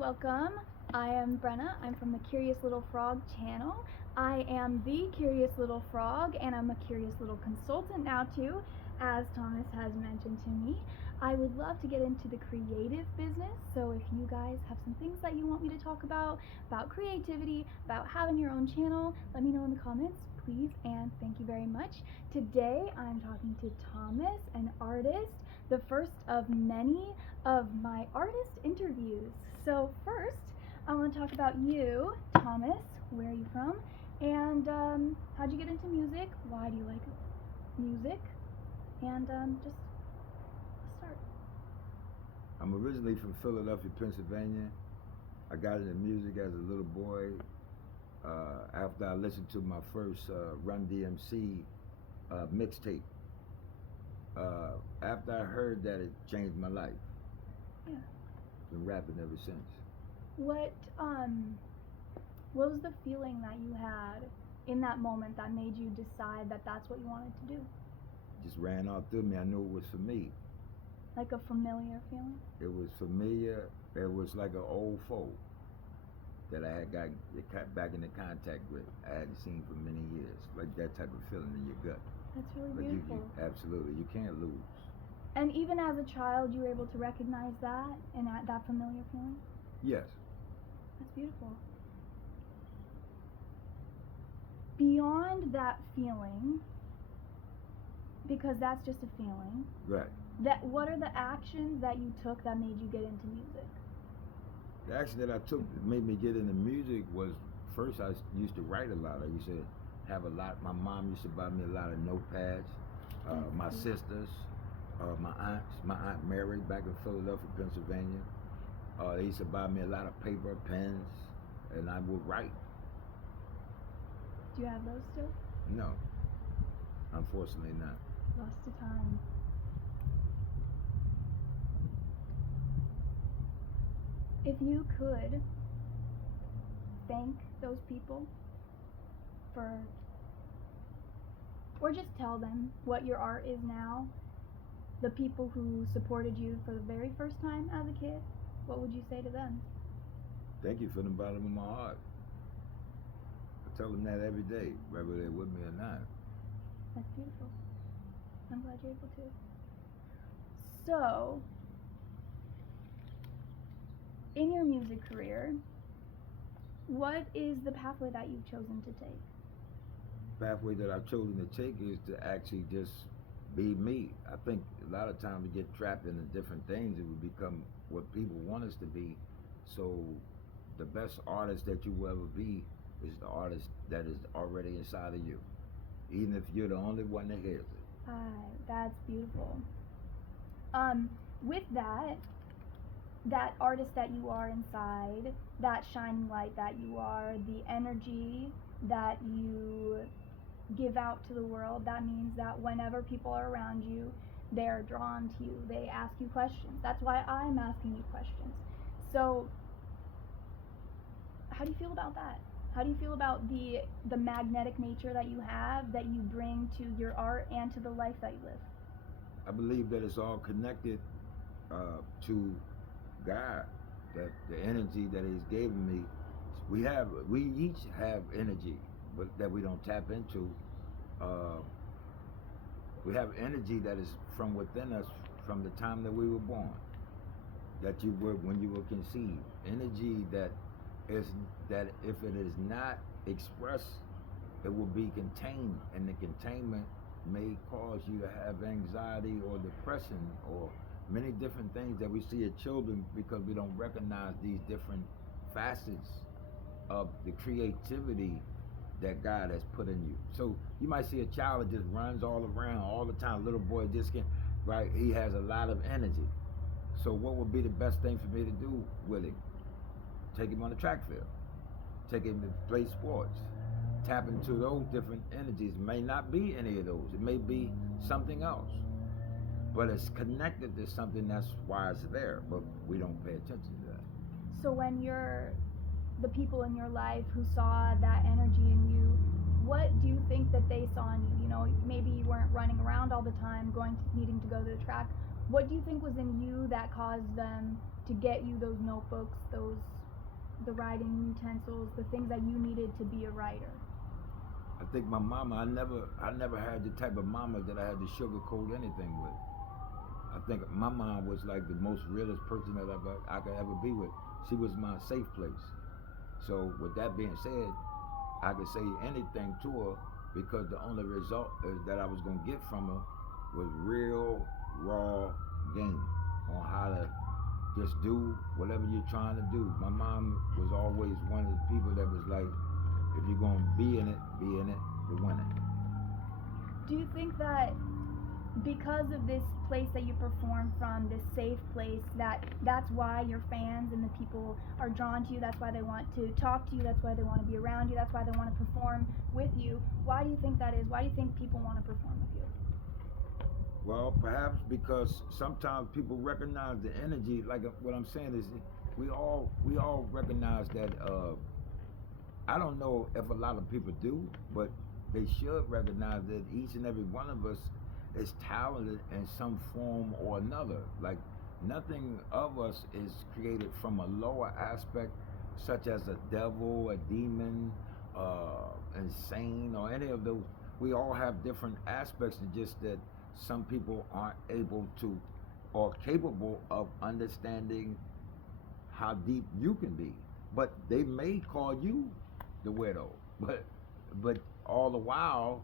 welcome. I am Brenna. I'm from the Curious Little Frog channel. I am the Curious Little Frog, and I'm a Curious Little Consultant now too, as Thomas has mentioned to me. I would love to get into the creative business, so if you guys have some things that you want me to talk about creativity, about having your own channel, let me know in the comments, please, and thank you very much. Today I'm talking to Thomas, an artist, the first of many of my artist interviews. So first, I want to talk about you, Thomas. Where are you from? And how'd you get into music? Why do you like music? And just start. I'm originally from Philadelphia, Pennsylvania. I got into music as a little boy after I listened to my first Run DMC mixtape. After I heard that, it changed my life. Yeah. Been rapping ever since. What was the feeling that you had in that moment that made you decide that that's what you wanted to do? Just ran out through me. I knew it was for me. Like a familiar feeling? It was familiar. It was like an old foe that I had got back into contact with. I hadn't seen for many years. Like that type of feeling in your gut. That's really But beautiful. Absolutely, you can't lose. And even as a child, you were able to recognize that and that familiar feeling? Yes. That's beautiful. Beyond that feeling, because that's just a feeling, Right. what are the actions that you took that made you get into music? The action that I took that made me get into music was, first I used to write a lot. I used to have a lot. My mom used to buy me a lot of notepads. My sisters, my aunts, my Aunt Mary back in Philadelphia, Pennsylvania. They used to buy me a lot of paper, pens, and I would write. Do you have those still? No, unfortunately not. Lost to time. If you could thank those people for, or just tell them what your art is now, the people who supported you for the very first time as a kid, what would you say to them? Thank you from the bottom of my heart. I tell them that every day, whether they're with me or not. That's beautiful. I'm glad you're able to. So, in your music career, what is the pathway that you've chosen to take? The pathway that I've chosen to take is to actually just be me. I think a lot of times we get trapped into different things and we become what people want us to be. So the best artist that you will ever be is the artist that is already inside of you, even if you're the only one that hears it. That's beautiful. With that artist that you are inside, that shining light that you are, the energy that you give out to the world, that means that whenever people are around you, they're drawn to you. They ask you questions. That's why I'm asking you questions. So, how do you feel about that? How do you feel about the magnetic nature that you have, that you bring to your art and to the life that you live? I believe that it's all connected to God, that the energy that He's given me. We each have energy, but that we don't tap into. We have energy that is from within us from the time that we were born, that you were when you were conceived. Energy that if it is not expressed, it will be contained, and the containment may cause you to have anxiety or depression or many different things that we see in children because we don't recognize these different facets of the creativity that God has put in you. So you might see a child that just runs all around all the time, little boy just can, right? He has a lot of energy. So what would be the best thing for me to do with him? Take him on the track field. Take him to play sports. Tap into those different energies. It may not be any of those. It may be something else. But it's connected to something, that's why it's there, but we don't pay attention to that. So when the people in your life who saw that energy in you, what do you think that they saw in you? You know, maybe you weren't running around all the time, needing to go to the track. What do you think was in you that caused them to get you those notebooks, the writing utensils, the things that you needed to be a writer? I think my mama, I never had the type of mama that I had to sugarcoat anything with. I think my mom was like the most realest person that I could ever be with. She was my safe place. So with that being said, I could say anything to her because the only result that I was gonna get from her was real raw game on how to just do whatever you're trying to do. My mom was always one of the people that was like, if you're gonna be in it to win it. Do you think that because of this place that you perform from, this safe place, that's why your fans and the people are drawn to you, that's why they want to talk to you, that's why they want to be around you, that's why they want to perform with you? Why do you think that is? Why do you think people want to perform with you? Well, perhaps because sometimes people recognize the energy. Like what I'm saying is, we all recognize that. I don't know if a lot of people do, but they should recognize that each and every one of us is talented in some form or another. Like nothing of us is created from a lower aspect, such as a devil, a demon, insane, or any of those. We all have different aspects, and just that some people aren't able to or capable of understanding how deep you can be. But they may call you the widow, but all the while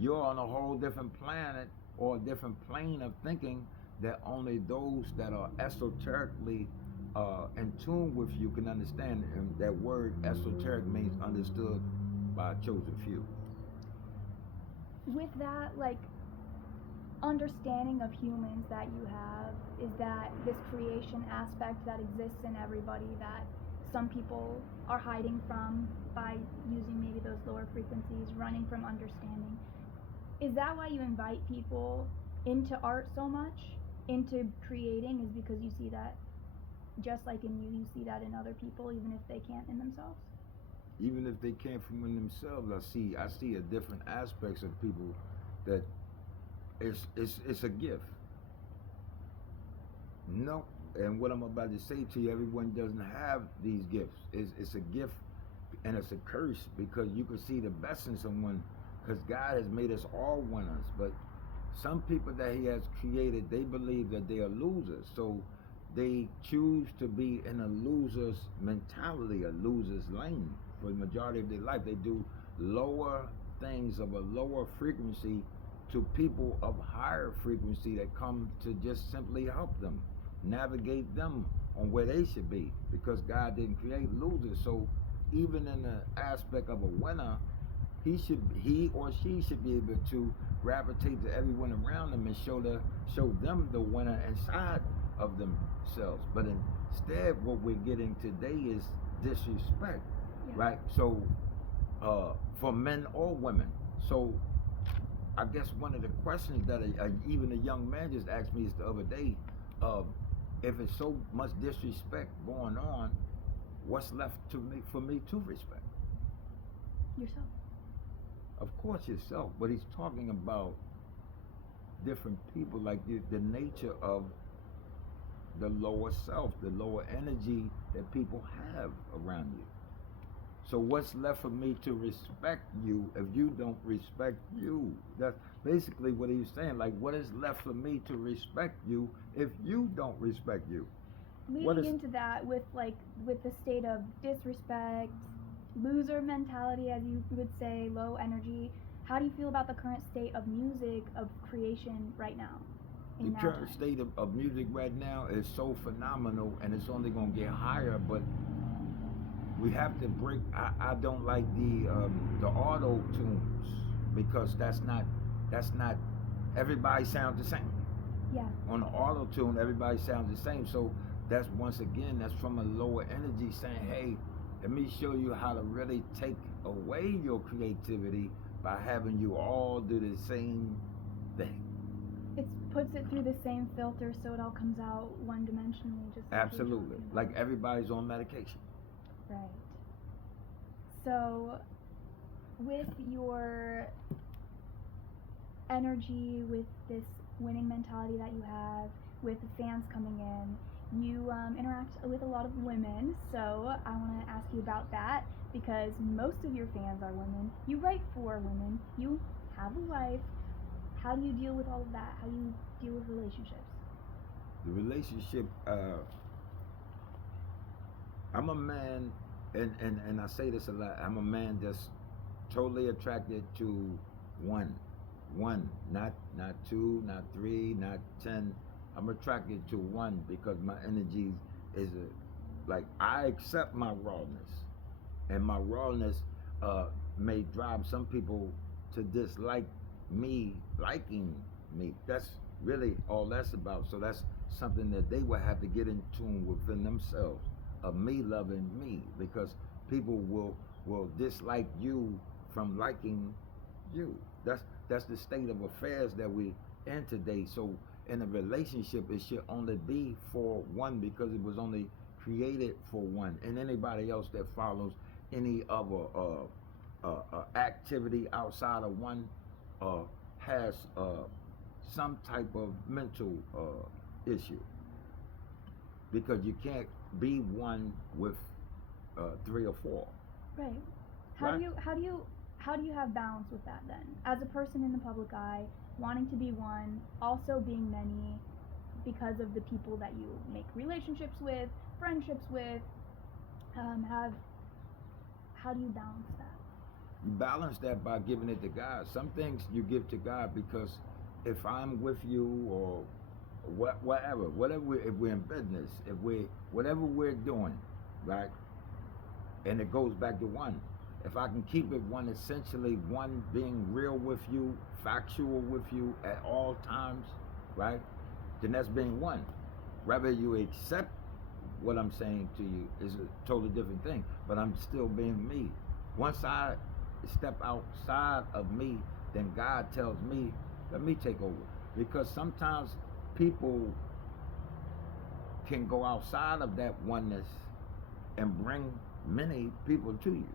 you're on a whole different planet or a different plane of thinking that only those that are esoterically in tune with you can understand. And that word esoteric means understood by a chosen few. With that, like, understanding of humans that you have is that this creation aspect that exists in everybody that some people are hiding from by using maybe those lower frequencies, running from understanding. Is that why you invite people into art so much, into creating, is because you see that just like in you see that in other people, even if they can't in themselves? Even if they can't from in themselves, I see a different aspects of people that it's a gift. No, and what I'm about to say to you, everyone doesn't have these gifts. It's a gift and it's a curse because you can see the best in someone because God has made us all winners. But some people that He has created, they believe that they are losers. So they choose to be in a loser's mentality, a loser's lane for the majority of their life. They do lower things of a lower frequency to people of higher frequency that come to just simply help them, navigate them on where they should be, because God didn't create losers. So even in the aspect of a winner, he or she should be able to gravitate to everyone around them and show them the winner inside of themselves. But instead, what we're getting today is disrespect, right? So for men or women. So I guess one of the questions that even a young man just asked me is the other day, if it's so much disrespect going on, what's left for me to respect? Yourself. Of course yourself, but he's talking about different people, like the nature of the lower self, the lower energy that people have around you. So what's left for me to respect you if you don't respect you? That's basically what he's saying. Like, what is left for me to respect you if you don't respect you? Leading into that with the state of disrespect, loser mentality, as you would say, low energy, how do you feel about the current state of music, of creation right now? The current state of music right now is so phenomenal, and it's only going to get higher, but we have to break. I don't like the auto tunes because that's not everybody sounds the same. Yeah. On the auto tune, everybody sounds the same. So that's that's from a lower energy saying, hey, let me show you how to really take away your creativity by having you all do the same thing. It puts it through the same filter so it all comes out one-dimensionally. Just absolutely, like everybody's on medication. Right. So, with your energy, with this winning mentality that you have with the fans coming in. You interact with a lot of women, so I want to ask you about that because most of your fans are women. You write for women. You have a wife. How do you deal with all of that? How do you deal with relationships? The relationship, I'm a man, and I say this a lot, I'm a man that's totally attracted to one. One, not two, not three, not 10. I'm attracted to one because my energy is like I accept my rawness, and my rawness may drive some people to dislike me liking me. That's really all that's about. So that's something that they will have to get in tune within themselves of me loving me, because people will dislike you from liking you. That's the state of affairs that we in today. So in a relationship, it should only be for one because it was only created for one, and anybody else that follows any other activity outside of one has some type of mental issue, because you can't be one with 3 or 4. Right. Right. How do you have balance with that then? As a person in the public eye, wanting to be one, also being many because of the people that you make relationships with, friendships with, how do you balance that? You balance that by giving it to God. Some things you give to God because if I'm with you or whatever, if we're in business, whatever we're doing, right? And it goes back to one. If I can keep it one, essentially one being real with you, factual with you at all times, right? Then that's being one. Whether you accept what I'm saying to you is a totally different thing, but I'm still being me. Once I step outside of me, then God tells me, let me take over. Because sometimes people can go outside of that oneness and bring many people to you.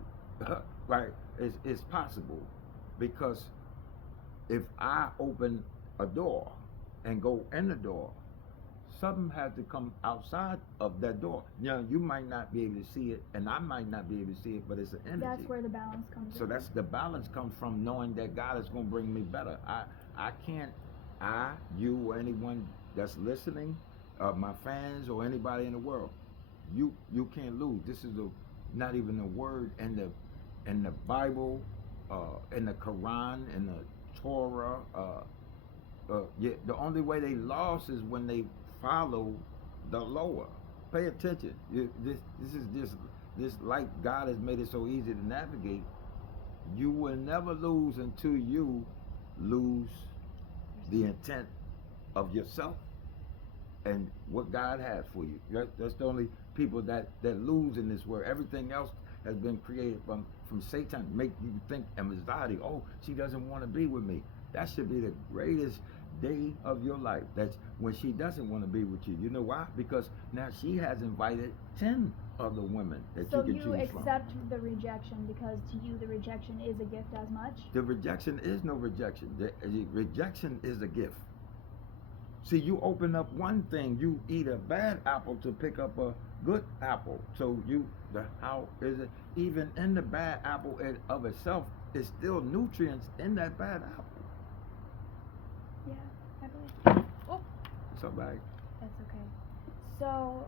Right? It's possible. Because if I open a door and go in the door, something has to come outside of that door. You know, you might not be able to see it, and I might not be able to see it, but it's an energy. That's where the balance comes in. So that's the balance comes from knowing that God is going to bring me better. I can't, you, or anyone that's listening, my fans or anybody in the world, you can't lose. This is not even a word in the Bible, in the Quran, in the Torah. The only way they lost is when they follow the lower. Pay attention. This is this light. God has made it so easy to navigate. You will never lose until you lose the intent of yourself and what God has for you. That's the only people that lose in this world. Everything else has been created from Satan, make you think anxiety. Oh, she doesn't want to be with me. That should be the greatest day of your life. That's when she doesn't want to be with you. You know why? Because now she has invited 10 other women that so you can choose from. So you accept the rejection because to you the rejection is a gift as much? The rejection is no rejection. The rejection is a gift. See, you open up one thing, you eat a bad apple to pick up a good apple. So how is it? Even in the bad apple of itself, is still nutrients in that bad apple. Yeah, I believe. Oh. Somebody. That's okay. So,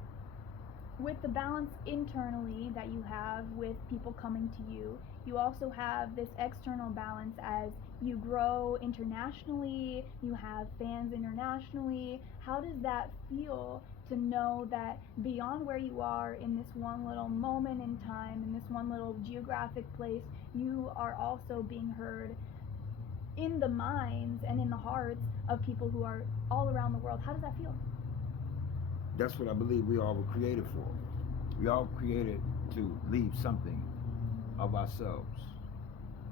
with the balance internally that you have with people coming to you, you also have this external balance as you grow internationally, you have fans internationally. How does that feel to know that beyond where you are in this one little moment in time, in this one little geographic place, you are also being heard in the minds and in the hearts of people who are all around the world? How does that feel? That's what I believe we all were created for. We all created to leave something of ourselves.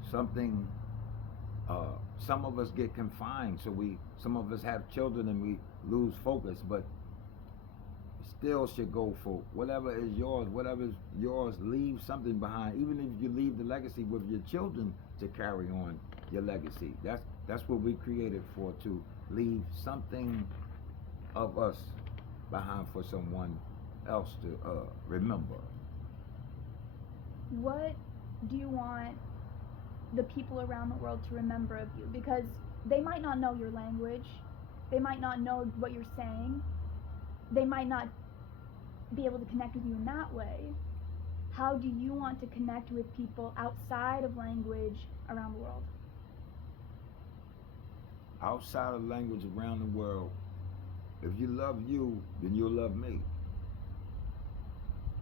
Something, some of us get confined, so some of us have children and we lose focus, but still should go for whatever is yours, leave something behind, even if you leave the legacy with your children to carry on your legacy. That's what we created for, to leave something of us behind for someone else to remember. What do you want the people around the world to remember of you? Because they might not know your language, they might not know what you're saying, they might not be able to connect with you in that way. How do you want to connect with people outside of language around the world? Outside of language around the world, if you love you, then you'll love me.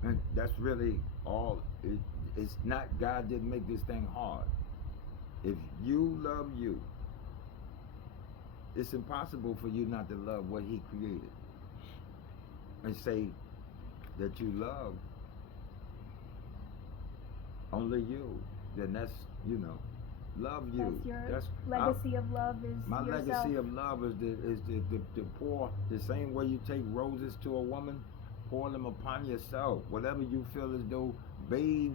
And that's really all. It's not, God didn't make this thing hard. If you love you, it's impossible for you not to love what He created. And say that you love only you, then that's, love you. That's your legacy of love is my yourself. legacy of love is the pour, the same way you take roses to a woman, pour them upon yourself. Whatever you feel as though, bathe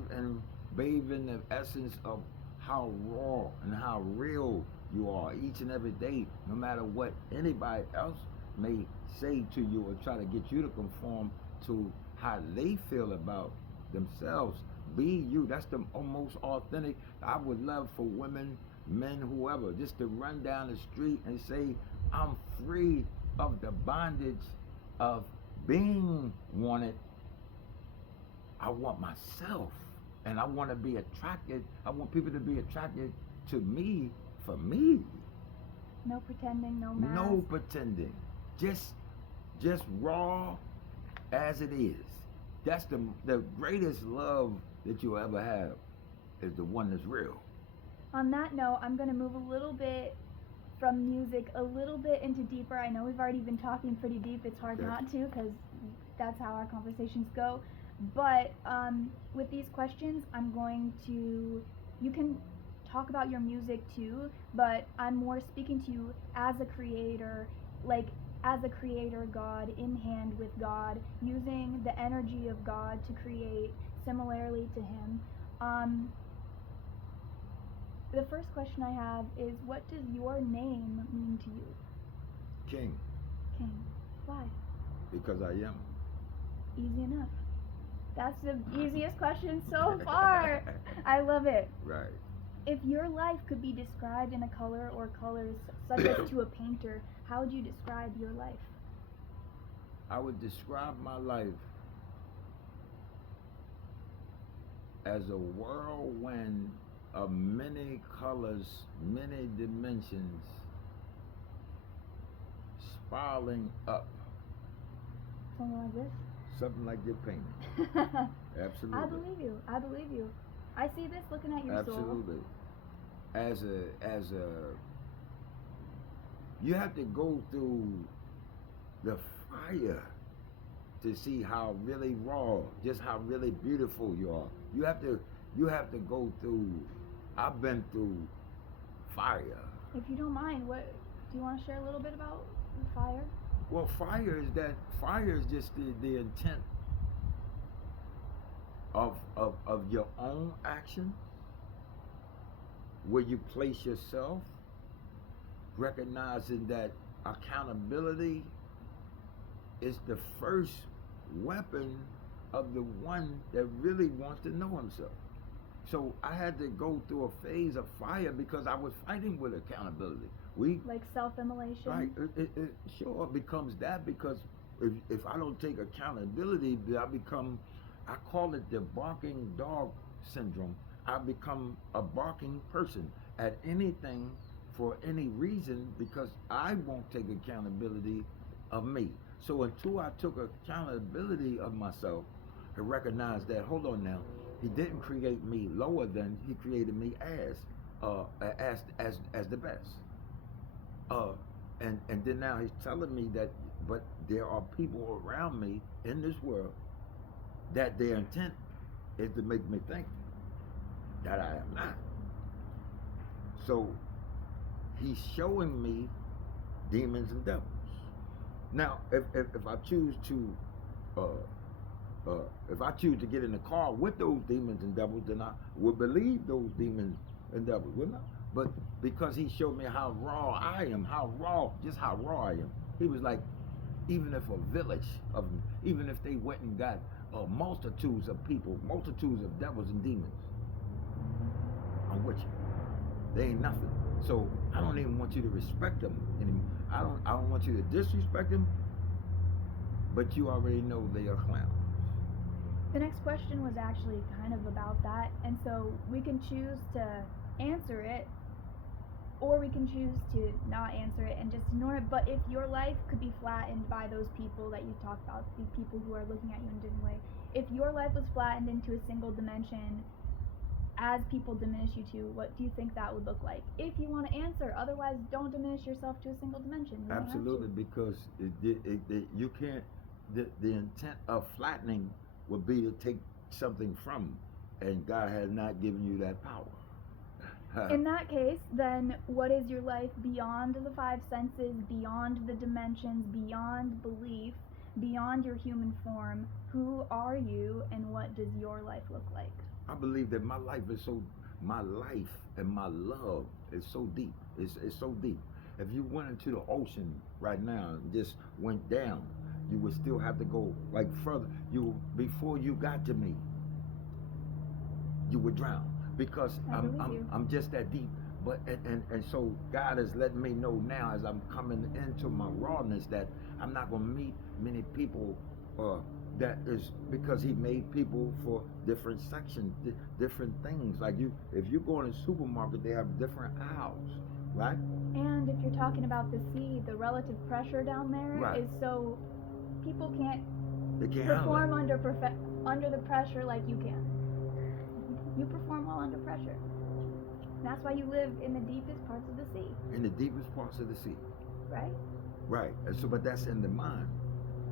in the essence of how raw and how real you are each and every day, no matter what anybody else may say to you or try to get you to conform to how they feel about themselves. Be you. That's the most authentic. I would love for women, men, whoever, just to run down the street and say, I'm free of the bondage of being wanted. I want myself, and I want to be attracted. I want people to be attracted to me for me. No pretending, no mask. No pretending. Just raw as it is. That's the greatest love that you'll ever have, is the one that's real. On that note, I'm going to move a little bit from music a little bit into deeper. I know we've already been talking pretty deep. It's hard not to, because that's how our conversations go. But with these questions, I'm going to, you can talk about your music too, but I'm more speaking to you as a creator, like as a creator God, in hand with God, using the energy of God to create similarly to Him. The first question I have is, what does your name mean to you? King. King. Why? Because I am. Easy enough. That's the easiest question so far. I love it. Right. If your life could be described in a color or colors such as to a painter, how would you describe your life? I would describe my life as a whirlwind of many colors, many dimensions, spiraling up. Something like this? Something like you're painting. Absolutely. I believe you. I believe you. I see this looking at your soul. Absolutely. As a, you have to go through the fire to see how really raw, just how really beautiful you are. You have to go through. I've been through fire. If you don't mind, do you want to share a little bit about fire? Well, fire is just the intent of your own action, where you place yourself, recognizing that accountability is the first weapon of the one that really wants to know himself. So I had to go through a phase of fire because I was fighting with accountability. Like self-immolation? Right. It sure becomes that, because if I don't take accountability, I call it the barking dog syndrome. I become a barking person at anything for any reason because I won't take accountability of me. So until I took accountability of myself and recognized that, hold on now, He didn't create me lower than, He created me as the best. And then now He's telling me that, but there are people around me in this world that their intent is to make me think that I am not. So He's showing me demons and devils. Now, if I choose to get in the car with those demons and devils, then I would believe those demons and devils, wouldn't I? But because he showed me how raw I am, just how raw I am. He was like, even if a village of, even if they went and got multitudes of people, multitudes of devils and demons, I'm with you. They ain't nothing. So I don't even want you to respect them anymore. I don't want you to disrespect them, but you already know they are clowns. The next question was actually kind of about that, and so we can choose to answer it, or we can choose to not answer it and just ignore it. But if your life could be flattened by those people that you talked about, the people who are looking at you in a different way, if your life was flattened into a single dimension as people diminish you to, what do you think that would look like? If you want to answer, otherwise don't diminish yourself to a single dimension. You Absolutely, because you can't, the intent of flattening would be to take something from, and God has not given you that power. In that case, then what is your life beyond the five senses, beyond the dimensions, beyond belief, beyond your human form? Who are you, and what does your life look like? I believe that my life and my love is so deep. It's so deep. If you went into the ocean right now and just went down, you would still have to go like further. Before you got to me, you would drown, because I'm just that deep. But and so God has let me know now, as I'm coming into my rawness, that I'm not going to meet many people. That is because He made people for different sections, different things. Like if you go in a supermarket, they have different aisles, right? And if you're talking about the sea, the relative pressure down there is so people can't perform under the pressure like you can. You perform well under pressure. That's why you live in the deepest parts of the sea. In the deepest parts of the sea. Right? Right. And so, but that's in the mind.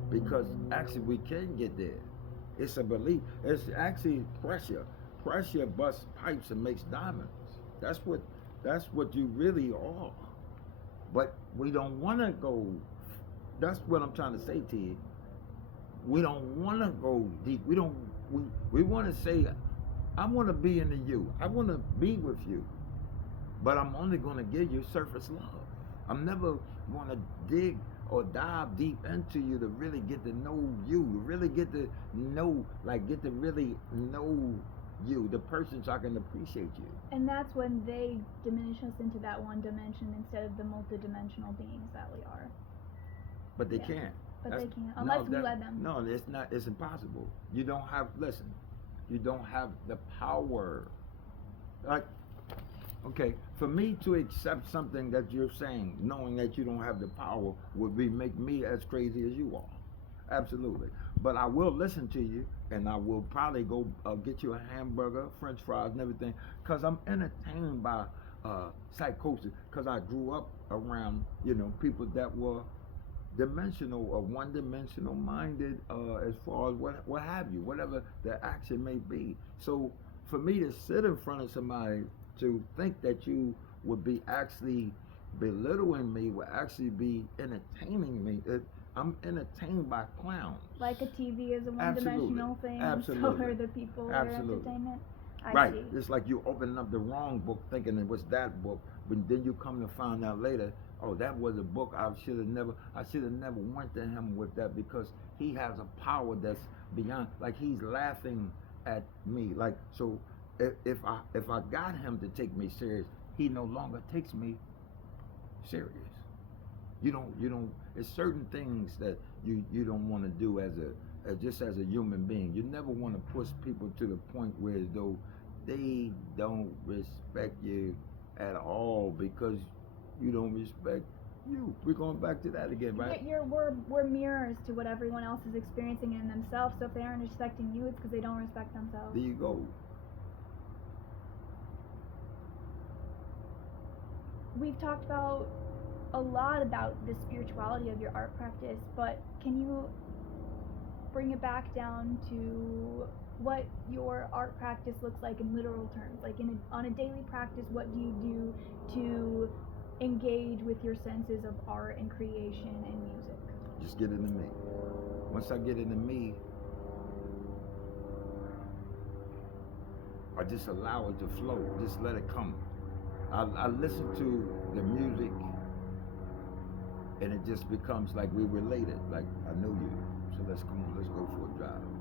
Because actually we can get there. It's a belief. It's actually pressure. Pressure busts pipes and makes diamonds. That's what you really are. But we don't want to go. That's what I'm trying to say to you. We don't want to go deep. We want to say, I want to be in the you. I want to be with you. But I'm only going to give you surface love. I'm never going to dig or dive deep into you to really get to know you, to really get to know, really know you, the person, so I can appreciate you. And that's when they diminish us into that one dimension instead of the multidimensional beings that we are. But they can't. But they can't, unless we let them. No, it's not. It's impossible. You don't have the power. Like, okay, for me to accept something that you're saying, knowing that you don't have the power, would make me as crazy as you are. Absolutely. But I will listen to you, and I will probably go get you a hamburger, French fries, and everything, because I'm entertained by psychosis, because I grew up around, people that were dimensional or one-dimensional minded, as far as what have you, whatever the action may be. So for me to sit in front of somebody to think that you would be actually belittling me, would actually be entertaining me. I'm entertained by clowns. Like a TV is a one-dimensional thing, Absolutely. so are the people that are entertainment. I see. It's like you opening up the wrong book thinking it was that book, but then you come to find out later, oh, that was a book I should have never went to him with that, because he has a power that's beyond, like he's laughing at me. Like, so if I got him to take me serious, he no longer takes me serious. You don't it's certain things that you don't want to do as a human being. You never want to push people to the point where as though they don't respect you at all because you don't respect you. We're going back to that again, right? We're mirrors to what everyone else is experiencing in themselves. So if they aren't respecting you, it's because they don't respect themselves. There you go. We've talked about a lot about the spirituality of your art practice, but can you bring it back down to what your art practice looks like in literal terms? Like on a daily practice, what do you do to engage with your senses of art and creation and music? Just get into me. Once I get into me, I just allow it to flow. Just let it come. I listen to the music, and it just becomes like we related. Like I know you, so let's go for a drive.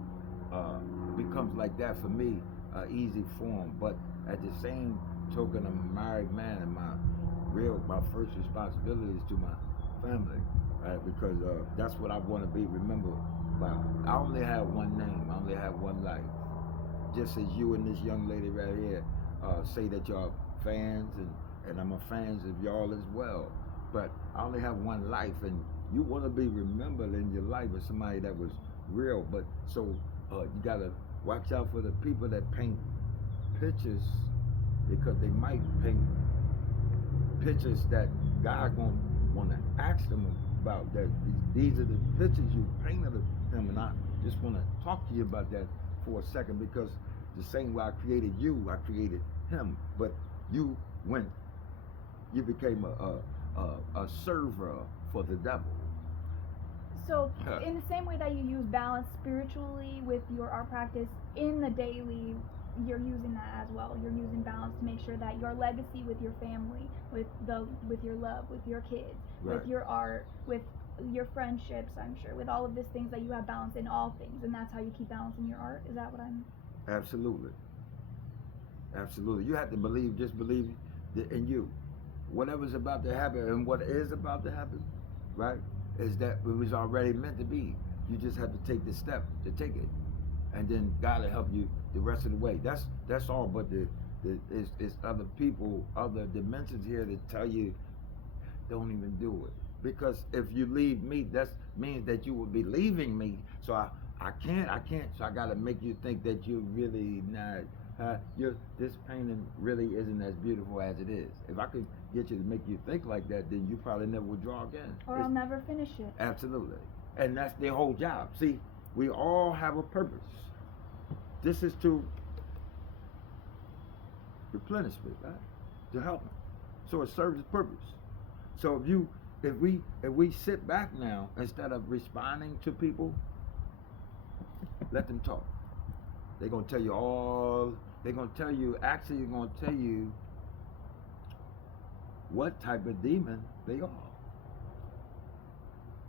It becomes like that for me, easy form. But at the same token, I'm a married man, and my first responsibility is to my family, right? Because that's what I want to be remembered by. I only have one name. I only have one life. Just as you and this young lady right here say that y'all fans, and I'm a fans of y'all as well. But I only have one life, and you want to be remembered in your life as somebody that was real. But so you gotta watch out for the people that paint pictures, because they might paint pictures that God gonna want to ask them about. That these are the pictures you painted of him, and I just want to talk to you about that for a second, because the same way I created you, I created him. But you became a server for the devil. So, in the same way that you use balance spiritually with your art practice, in the daily, you're using that as well. You're using balance to make sure that your legacy with your family, with your love, with your kids, right, with your art, with your friendships, I'm sure, with all of these things, that you have balance in all things, and that's how you keep balance in your art. Is that what I'm? Absolutely. Absolutely. You have to believe, just believe in you. Whatever's about to happen and what is about to happen, right, is that it was already meant to be. You just have to take the step to take it, and then God will help you the rest of the way. That's all. But it's other people, other dimensions here that tell you don't even do it, because if you leave me, that means that you will be leaving me. So I can't. So I got to make you think that you're really not. This painting really isn't as beautiful as it is. If I could get you to make you think like that, then you probably never would draw again. Or I'll never finish it. Absolutely. And that's their whole job. See, we all have a purpose. This is to replenish me, right? To help me. So it serves its purpose. So if we sit back now, instead of responding to people, let them talk. They're gonna tell you what type of demon they are.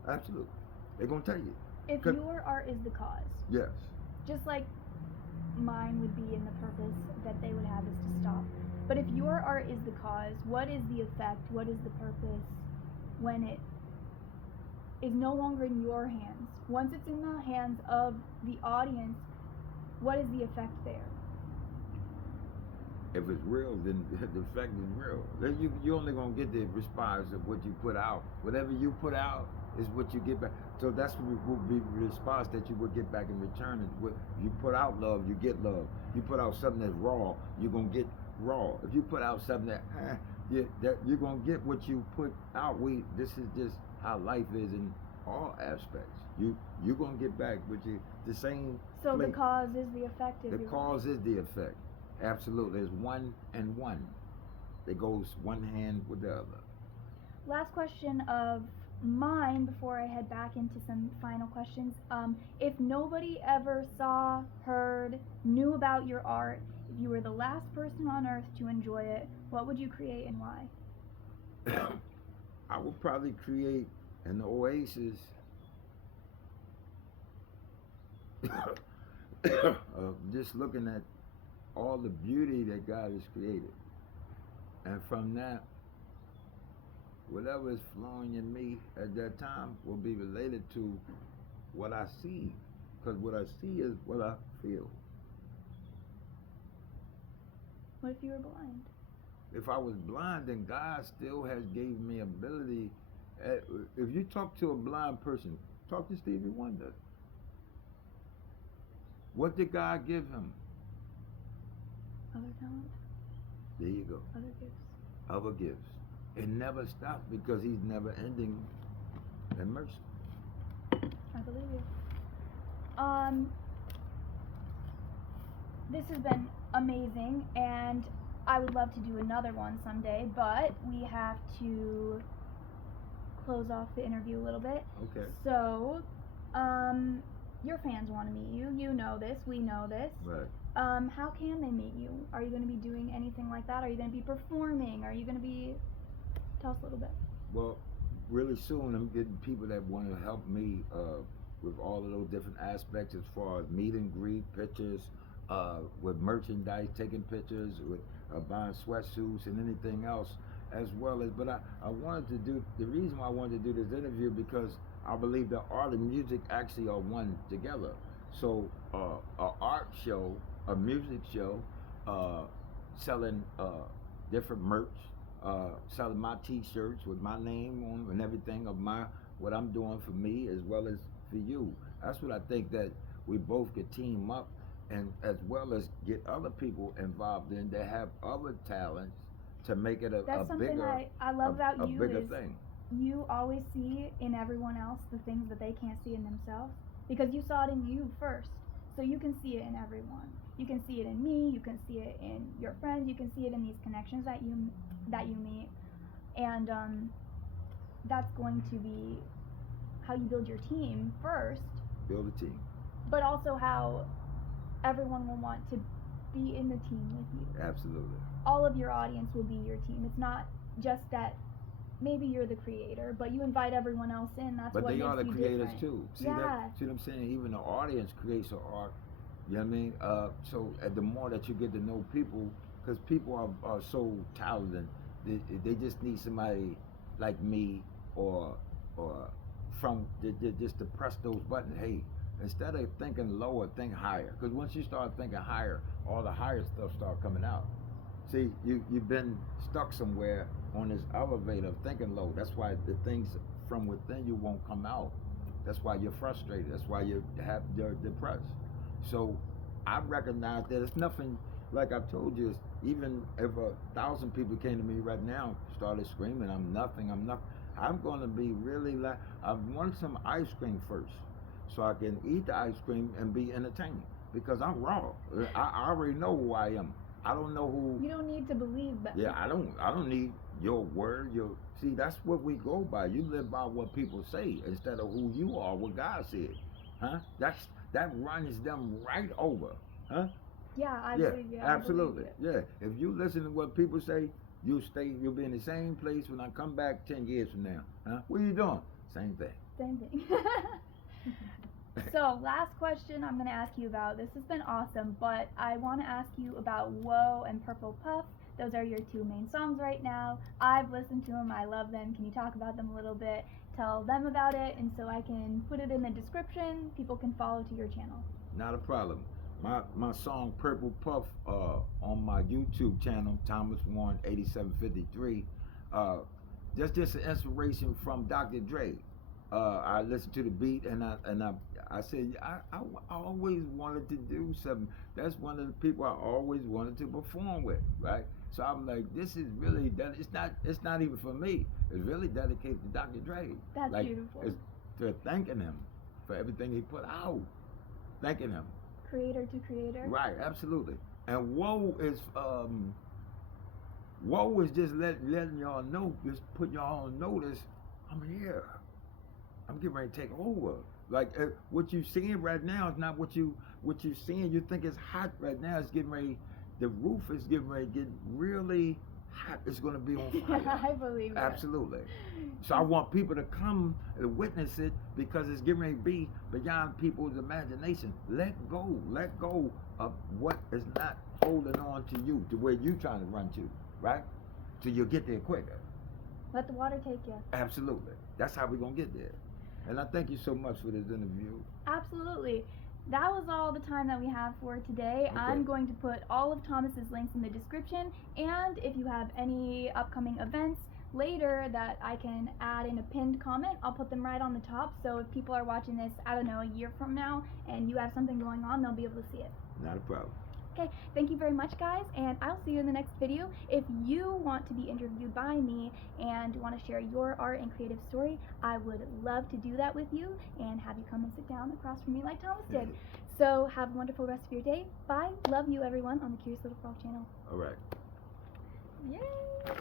Absolutely. They're gonna tell you. If your art is the cause. Yes. Just like mine would be, in the purpose that they would have is to stop. But if your art is the cause, what is the effect? What is the purpose when it is no longer in your hands? Once it's in the hands of the audience, what is the effect there? If it's real, then the effect is real. Then you're only going to get the response of what you put out. Whatever you put out is what you get back. So that's what will be the response that you will get back in return. If you put out love, you get love. You put out something that's raw, you're going to get raw. If you put out something that you're going to get what you put out. This is just how life is in all aspects. You're going to get back with the same. So plate. The cause is the effect. The cause is the effect. Absolutely. It's one and one. It goes one hand with the other. Last question of mine before I head back into some final questions. If nobody ever saw, heard, knew about your art, if you were the last person on earth to enjoy it, what would you create and why? I would probably create an oasis of just looking at all the beauty that God has created. And from that, whatever is flowing in me at that time will be related to what I see. Because what I see is what I feel. What if you were blind? If I was blind, then God still has gave me ability. If you talk to a blind person, talk to Stevie Wonder. What did God give him? Other talent. There you go. Other gifts. Other gifts. It never stops because he's never ending in mercy. I believe you. This has been amazing, and I would love to do another one someday, but we have to close off the interview a little bit. Okay. So, your fans want to meet you. You know this. We know this. Right. How can they meet you? Are you going to be doing anything like that? Are you going to be performing? Are you going to be... Tell us a little bit. Well, really soon I'm getting people that want to help me with all of those different aspects as far as meet and greet, pictures, with merchandise, taking pictures, with buying sweatsuits and anything else as well as. But I wanted to do, the reason why I wanted to do this interview because I believe that art and music actually are one together. So an art show, a music show, selling different merch, selling my t-shirts with my name on and everything of what I'm doing for me as well as for you. That's what I think that we both could team up and as well as get other people involved in that have other talents to make it That's a something bigger, I love about a you bigger is thing. you always see in everyone else the things that they can't see in themselves because you saw it in you first. So you can see it in everyone. You can see it in me, you can see it in your friends, you can see it in these connections that you meet. And that's going to be how you build your team first. Build a team. But also how everyone will want to be in the team with you. Absolutely. All of your audience will be your team. It's not just that maybe you're the creator, but you invite everyone else in. That's but what they makes are the you creators different. too. See Yeah. that? See what I'm saying? Even the audience creates an art. You know what I mean? So the more that you get to know people, because people are so talented, they just need somebody like me or from just to press those buttons. Hey, instead of thinking lower, think higher. Because once you start thinking higher, all the higher stuff start coming out. See, you've been stuck somewhere on this elevator thinking low. That's why the things from within you won't come out. That's why you're frustrated. That's why you're depressed. So I recognize that it's nothing, like I've told you, even if 1,000 people came to me right now, started screaming, I'm nothing, I'm going to be really like, I want some ice cream first so I can eat the ice cream and be entertained because I'm raw. I already know who I am. I don't know who. You don't need to believe that. Yeah, I don't need your word. See, that's what we go by. You live by what people say instead of who you are, what God said. Huh? That runs them right over. Huh? Yeah, I believe you. Absolutely. Yeah. If you listen to what people say, you'll be in the same place when I come back 10 years from now. Huh? What are you doing? Same thing. Same thing. So, last question I'm going to ask you about. This has been awesome, but I want to ask you about Whoa and Purple Puff. Those are your two main songs right now. I've listened to them. I love them. Can you talk about them a little bit? Tell them about it, and so I can put it in the description. People can follow to your channel. Not a problem. My song Purple Puff on my YouTube channel, Thomas Warren 8753. Just an inspiration from Dr. Dre. I listened to the beat and I said I always wanted to do something. That's one of the people I always wanted to perform with, right? So I'm like, this is really it's not even for me. It's really dedicated to Dr. Dre. That's like, beautiful. It's to thanking him for everything he put out. Thanking him. Creator to creator. Right, absolutely. And Whoa is just letting y'all know, just putting y'all on notice. I'm here. I'm getting ready to take over. Like what you seeing right now is not what you seeing. You think it's hot right now. It's getting ready. The roof is getting ready to get really hot. It's going to be on fire. I believe that. Absolutely. So I want people to come and witness it because it's getting ready to be beyond people's imagination. Let go of what is not holding on to you to where you trying to run to, right? So you'll get there quicker. Let the water take you. Absolutely. That's how we're going to get there. And I thank you so much for this interview. Absolutely. That was all the time that we have for today. Okay. I'm going to put all of Thomas's links in the description, and if you have any upcoming events later that I can add in a pinned comment, I'll put them right on the top, so if people are watching this, I don't know, a year from now, and you have something going on, they'll be able to see it. Not a problem. Okay, thank you very much, guys, and I'll see you in the next video. If you want to be interviewed by me and want to share your art and creative story, I would love to do that with you and have you come and sit down across from me like Thomas did. So have a wonderful rest of your day. Bye. Love you, everyone, on the Curious Little Frog channel. All right. Yay!